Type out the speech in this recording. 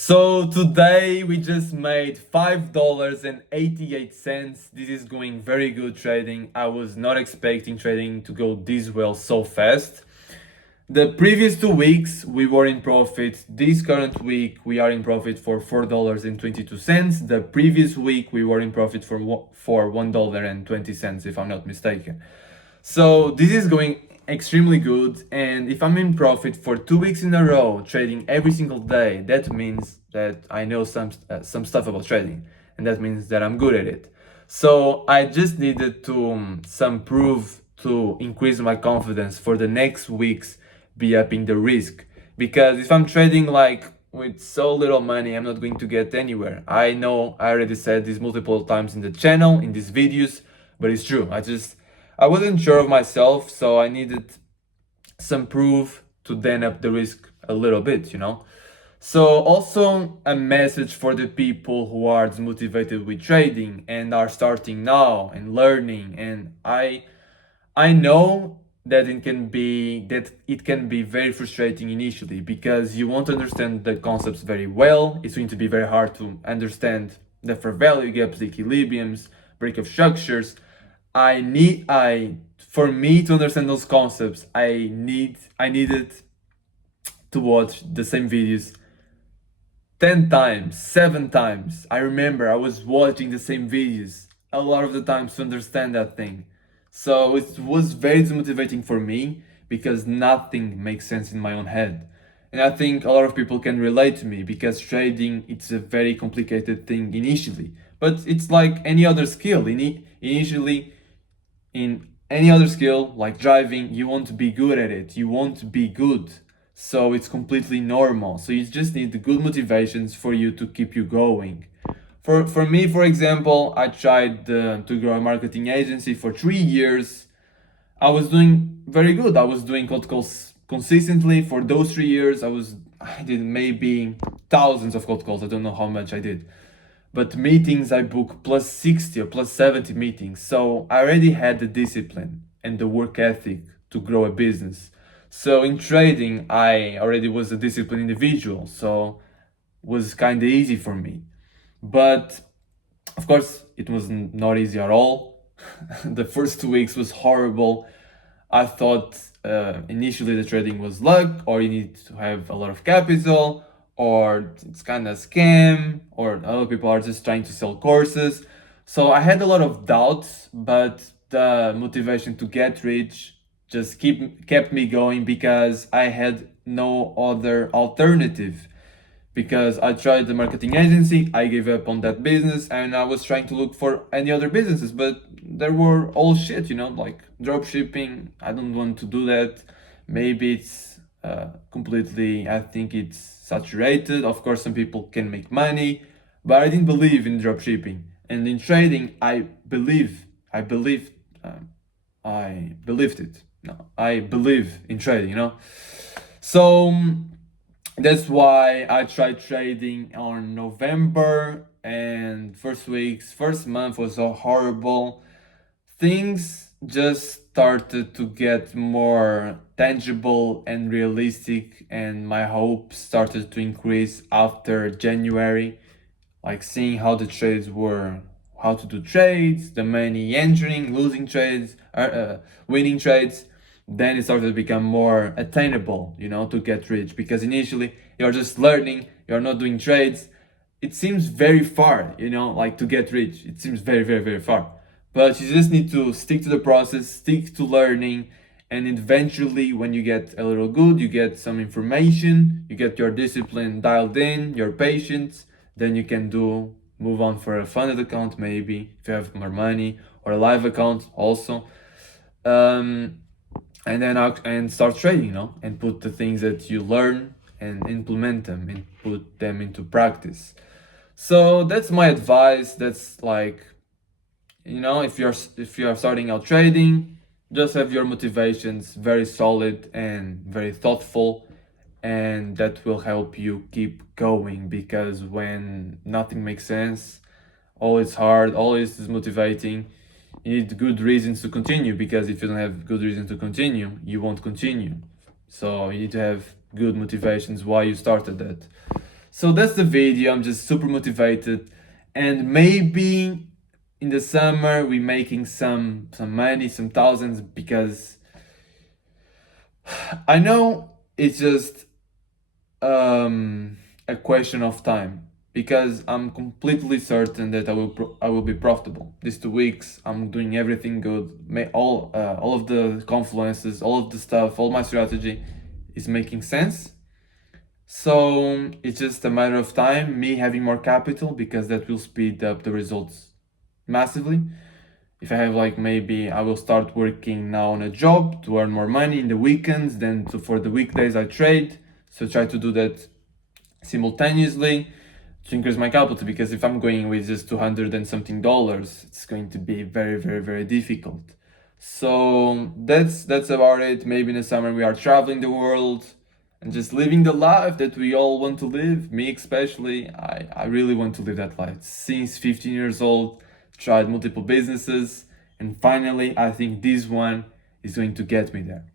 So today we just made $5.88. This is going very good trading. I was not expecting trading to go this well so fast. The previous 2 weeks we were in profit. This current week we are in profit for $4.22. The previous week we were in profit for $1.20, if I'm not mistaken. So this is going extremely good, and if I'm in profit for 2 weeks in a row, trading every single day, that means that I know some stuff about trading, and that means that I'm good at it. So I just needed to some proof to increase my confidence for the next weeks, be upping the risk. Because if I'm trading like with so little money, I'm not going to get anywhere. I know I already said this multiple times in the channel, in these videos, but it's true. I wasn't sure of myself, so I needed some proof to then up the risk a little bit. So also a message for the people who are desmotivated with trading and are starting now and learning. And I know that it can be very frustrating initially because you won't understand the concepts very well. It's going to be very hard to understand the fair value gaps, the equilibriums, break of structures. For me to understand those concepts, I needed to watch the same videos 10 times, 7 times. I remember I was watching the same videos a lot of the times to understand that thing. So it was very demotivating for me because nothing makes sense in my own head. And I think a lot of people can relate to me because trading it's a very complicated thing initially. But it's like any other skill. Initially, in any other skill like driving, you want to be good at it. You want to be good. So it's completely normal. So you just need the good motivations for you to keep you going. For me, for example, I tried to grow a marketing agency for 3 years. I was doing very good. I was doing cold calls consistently for those 3 years. I did maybe thousands of cold calls. I don't know how much I did. But meetings I book plus 60 or plus 70 meetings. So I already had the discipline and the work ethic to grow a business. So in trading, I already was a disciplined individual. So it was kind of easy for me. But of course, it was not easy at all. The first 2 weeks was horrible. I thought initially the trading was luck, or you need to have a lot of capital, or it's kind of scam, or other people are just trying to sell courses. So I had a lot of doubts, but the motivation to get rich just kept me going because I had no other alternative. Because I tried the marketing agency, I gave up on that business, and I was trying to look for any other businesses, but they were all shit, like drop shipping. I don't want to do that. Maybe it's completely, I think it's saturated. Of course, some people can make money, but I didn't believe in drop shipping. And in trading, I believed, I believed it. No, I believe in trading. So that's why I tried trading on November, and first month was so horrible. Things just started to get more tangible and realistic, and my hopes started to increase after January. Like seeing how the trades were, how to do trades, the money entering, losing trades, winning trades. Then it started to become more attainable, to get rich. Because initially you're just learning, you're not doing trades. It seems very far, like to get rich. It seems very, very, very far. But you just need to stick to the process, stick to learning, and eventually, when you get a little good, you get some information, you get your discipline dialed in, your patience, then you can move on for a funded account, maybe if you have more money, or a live account also. Um, and then and start trading, and put the things that you learn and implement them and put them into practice. So that's my advice. That's like, if you're starting out trading, just have your motivations very solid and very thoughtful, and that will help you keep going. Because when nothing makes sense, all is hard, all is motivating, you need good reasons to continue. Because if you don't have good reasons to continue, you won't continue. So you need to have good motivations why you started that. So that's the video. I'm just super motivated, and maybe in the summer we making some money, some thousands, because I know it's just a question of time, because I'm completely certain that I will be profitable. These 2 weeks, I'm doing everything good. All of the confluences, all of the stuff, all my strategy is making sense. So it's just a matter of time, me having more capital, because that will speed up the results massively. If I have, like, maybe I will start working now on a job to earn more money in the weekends, then for the weekdays I trade. So try to do that simultaneously to increase my capital, because if I'm going with just 200 and something dollars, it's going to be very, very, very difficult. So that's about it. Maybe in the summer we are traveling the world and just living the life that we all want to live. Me especially, I really want to live that life. Since 15 years old, tried multiple businesses, and finally I think this one is going to get me there.